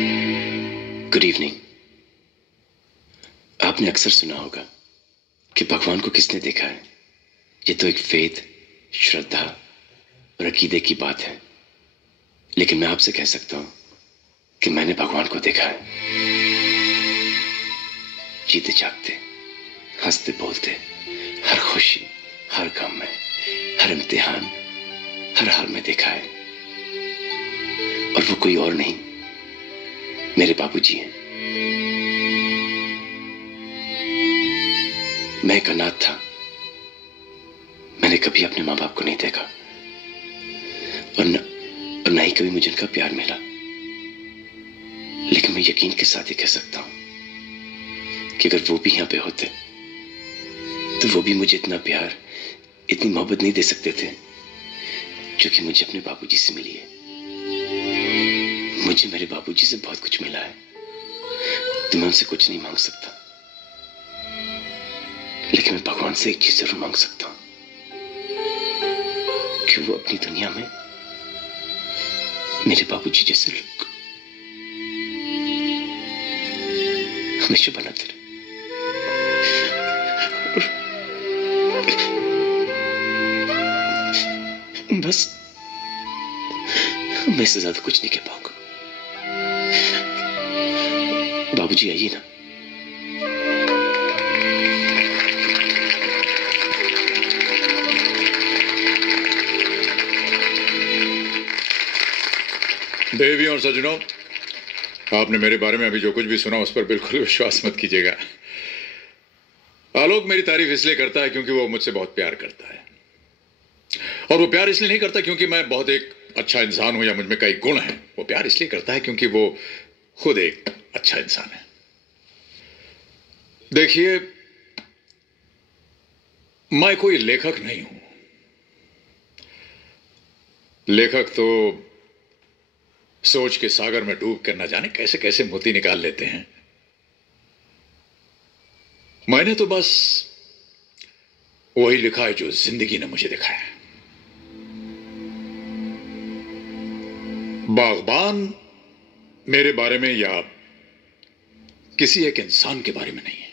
Good evening. आपने अक्सर सुना होगा कि भगवान को किसने देखा है। ये तो एक फेथ, श्रद्धा और अकीदे की बात है, लेकिन मैं आपसे कह सकता हूं कि मैंने भगवान को देखा है। जीते जागते, हंसते बोलते, हर खुशी, हर गम में, हर इम्तिहान, हर हाल में देखा है। और वो कोई और नहीं, मेरे बाबूजी हैं। मैं एक अनाथ था। मैंने कभी अपने माँ बाप को नहीं देखा और न ही कभी मुझे उनका प्यार मिला। लेकिन मैं यकीन के साथ ही कह सकता हूं कि अगर वो भी यहां पे होते तो वो भी मुझे इतना प्यार, इतनी मोहब्बत नहीं दे सकते थे जो कि मुझे अपने बाबूजी से मिली है। मुझे मेरे बाबूजी से बहुत कुछ मिला है, तो मैं उनसे कुछ नहीं मांग सकता, लेकिन मैं भगवान से एक चीज जरूर मांग सकता हूं कि वो अपनी दुनिया में मेरे बाबूजी जैसे लोग हमेशा बनाते रहे। बस मैं इससे ज्यादा कुछ नहीं कह पाऊंगा। बाबूजी आइए ना। देवियों और सज्जनों, आपने मेरे बारे में अभी जो कुछ भी सुना उस पर बिल्कुल विश्वास मत कीजिएगा। आलोक मेरी तारीफ इसलिए करता है क्योंकि वो मुझसे बहुत प्यार करता है, और वो प्यार इसलिए नहीं करता क्योंकि मैं बहुत एक अच्छा इंसान हूं या मुझ में कई गुण हैं। वो प्यार इसलिए करता है क्योंकि वो खुद एक अच्छा इंसान है। देखिए, मैं कोई लेखक नहीं हूं। लेखक तो सोच के सागर में डूब कर न जाने कैसे कैसे मोती निकाल लेते हैं। मैंने तो बस वही लिखा है जो जिंदगी ने मुझे दिखाया। बागबान मेरे बारे में या किसी एक इंसान के बारे में नहीं है।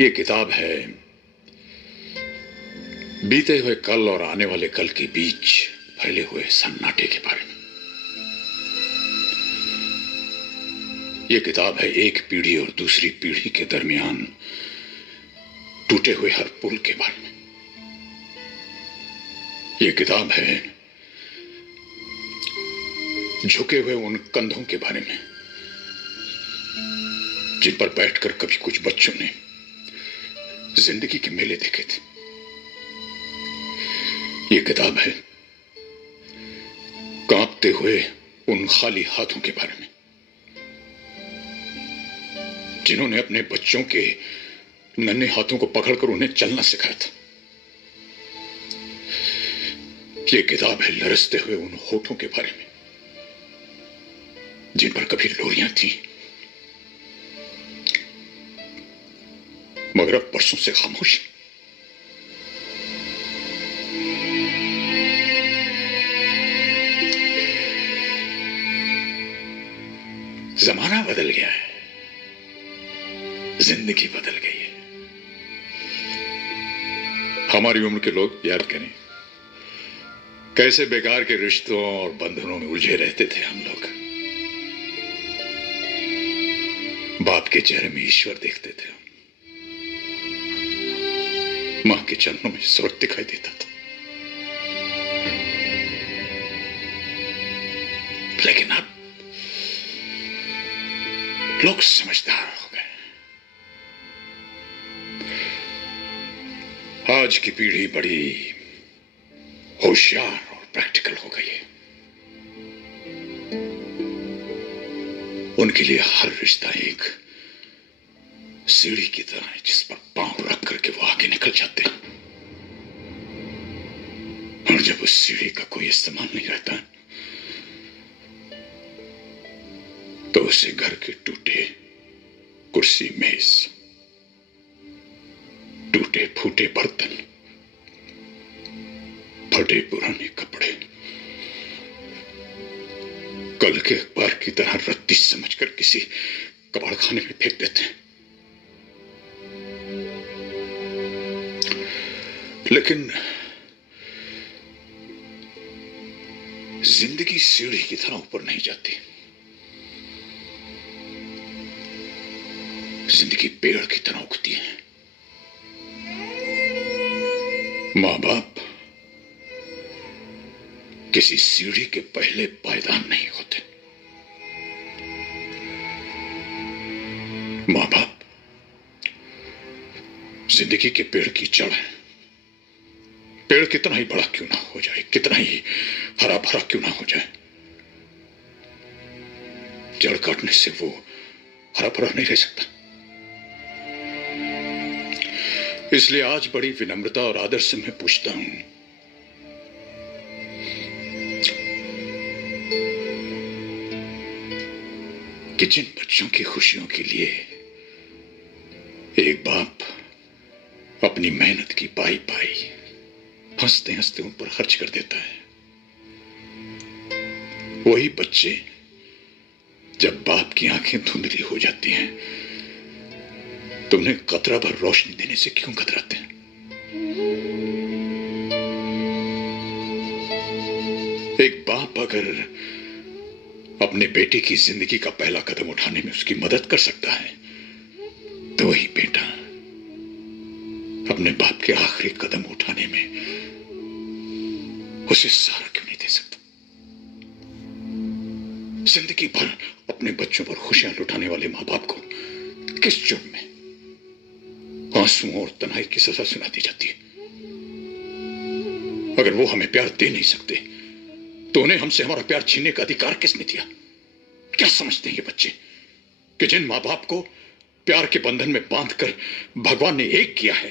यह किताब है बीते हुए कल और आने वाले कल के बीच फैले हुए सन्नाटे के बारे में। यह किताब है एक पीढ़ी और दूसरी पीढ़ी के दरमियान टूटे हुए हर पुल के बारे में। यह किताब है झुके हुए उन कंधों के बारे में जिन पर बैठकर कभी कुछ बच्चों ने जिंदगी के मेले देखे थे। यह किताब है कांपते हुए उन खाली हाथों के बारे में जिन्होंने अपने बच्चों के नन्हे हाथों को पकड़कर उन्हें चलना सिखाया था। यह किताब है लरसते हुए उन होठों के बारे में जिन पर कभी लोरियां थी मगर अब बरसों से खामोश। जमाना बदल गया है, जिंदगी बदल गई है। हमारी उम्र के लोग याद करें कैसे बेकार के रिश्तों और बंधनों में उलझे रहते थे हम लोग। बाप के चेहरे में ईश्वर देखते थे, मां के चरणों में स्वर्ग दिखाई देता था। लेकिन अब लोग समझदार हो गए। आज की पीढ़ी बड़ी होशियार और प्रैक्टिकल हो गई है। उनके लिए हर रिश्ता एक सीढ़ी की तरह है जिस पर पांव रख करके वो आगे निकल जाते हैं, और जब उस सीढ़ी का कोई इस्तेमाल नहीं रहता तो उसे घर के टूटे कुर्सी मेज, टूटे फूटे बर्तन, फटे पुराने कपड़े कल के अखबार की तरह रत्ती समझकर किसी कबाड़ खाने में फेंक देते हैं। लेकिन जिंदगी सीढ़ी की तरह ऊपर नहीं जाती। जिंदगी पेड़ की तरह उगती है। मां बाप किसी सीढ़ी के पहले पायदान नहीं होते। मां बाप जिंदगी के पेड़ की जड़ है। पेड़ कितना ही बड़ा क्यों ना हो जाए, कितना ही हरा भरा क्यों ना हो जाए, जड़ काटने से वो हरा भरा नहीं रह सकता। इसलिए आज बड़ी विनम्रता और आदर से मैं पूछता हूं, कि जिन बच्चों की खुशियों के लिए एक बाप अपनी मेहनत की पाई पाई हंसते हंसते उन पर खर्च कर देता है, वही बच्चे जब बाप की आंखें धुंधली हो जाती हैं तो उन्हें कतरा भर रोशनी देने से क्यों कतराते हैं? एक बाप अगर अपने बेटे की जिंदगी का पहला कदम उठाने में उसकी मदद कर सकता है तो वही बेटा अपने बाप के आखिरी कदम उठाने में उसे सहारा क्यों नहीं दे सकता? जिंदगी भर अपने बच्चों पर खुशियां लुटाने वाले मां बाप को किस जुर्म में आंसुओं और तन्हाई की सजा सुना दी जाती है? अगर वो हमें प्यार दे नहीं सकते तो उन्हें हमसे हमारा प्यार छीनने का अधिकार किसने दिया? क्या समझते हैं ये बच्चे कि जिन मां बाप को प्यार के बंधन में बांधकर भगवान ने एक किया है।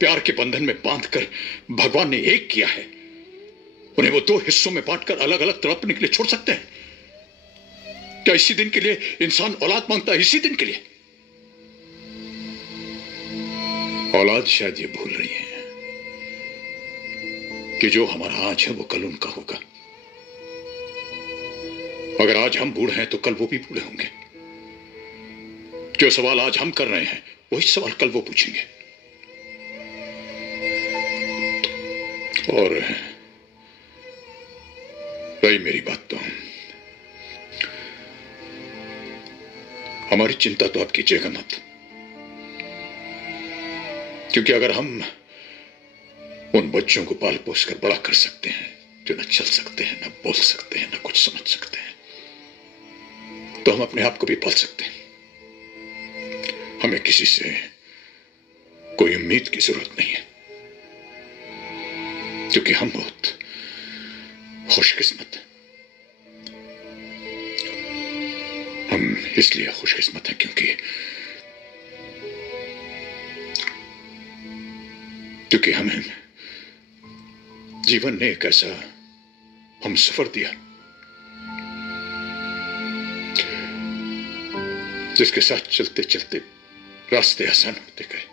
प्यार के बंधन में बांधकर भगवान ने एक किया है, उन्हें वो दो हिस्सों में बांटकर अलग अलग तड़पने के लिए छोड़ सकते हैं? क्या इसी दिन के लिए इंसान औलाद मांगता है? इसी दिन के लिए? औलाद शायद ये भूल रही है कि जो हमारा आज है वो कल उनका होगा। अगर आज हम बूढ़े हैं तो कल वो भी बूढ़े होंगे। जो सवाल आज हम कर रहे हैं वही सवाल कल वो पूछेंगे। और रही मेरी बात तो हमारी चिंता तो आप कीजिएगा मत, क्योंकि अगर हम उन बच्चों को पाल पोस कर बड़ा कर सकते हैं जो न चल सकते हैं, न बोल सकते हैं, न कुछ समझ सकते हैं, तो हम अपने आप को भी पाल सकते हैं। हमें किसी से कोई उम्मीद की जरूरत नहीं है, क्योंकि हम बहुत खुशकिस्मत हैं। हम इसलिए खुशकिस्मत हैं क्योंकि हमें जीवन ने एक ऐसा हम सफर दिया जिसके साथ चलते चलते रास्ते आसान होते गए,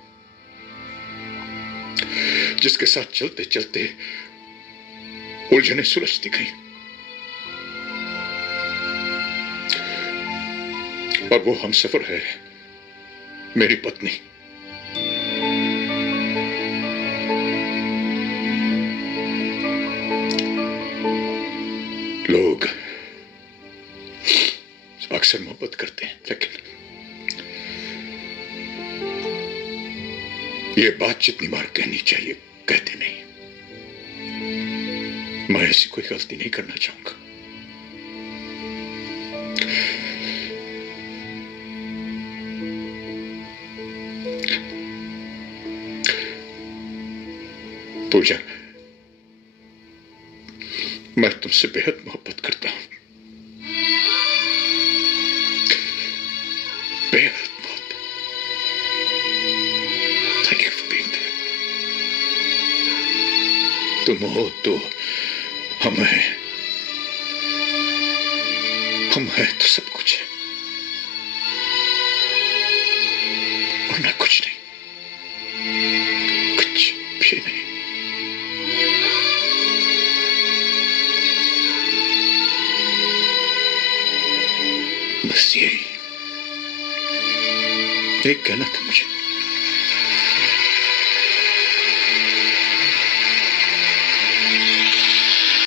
जिसके साथ चलते चलते उलझने सुलझती गई, और वो हम सफर है मेरी पत्नी। लोग अक्सर मोहब्बत करते हैं, लेकिन ये बात जितनी बार कहनी चाहिए कहते नहीं। मैं ऐसी कोई गलती नहीं करना चाहूंगा। पूजा, मैं तुमसे बेहद मोहब्बत करता हूं, बेहद मोहब्बत। Thank you for being there. तुम हो तो हम हैं, हम हैं तो सब कुछ है, और ना कुछ नहीं, कुछ भी नहीं। बस यही एक कहना था मुझे।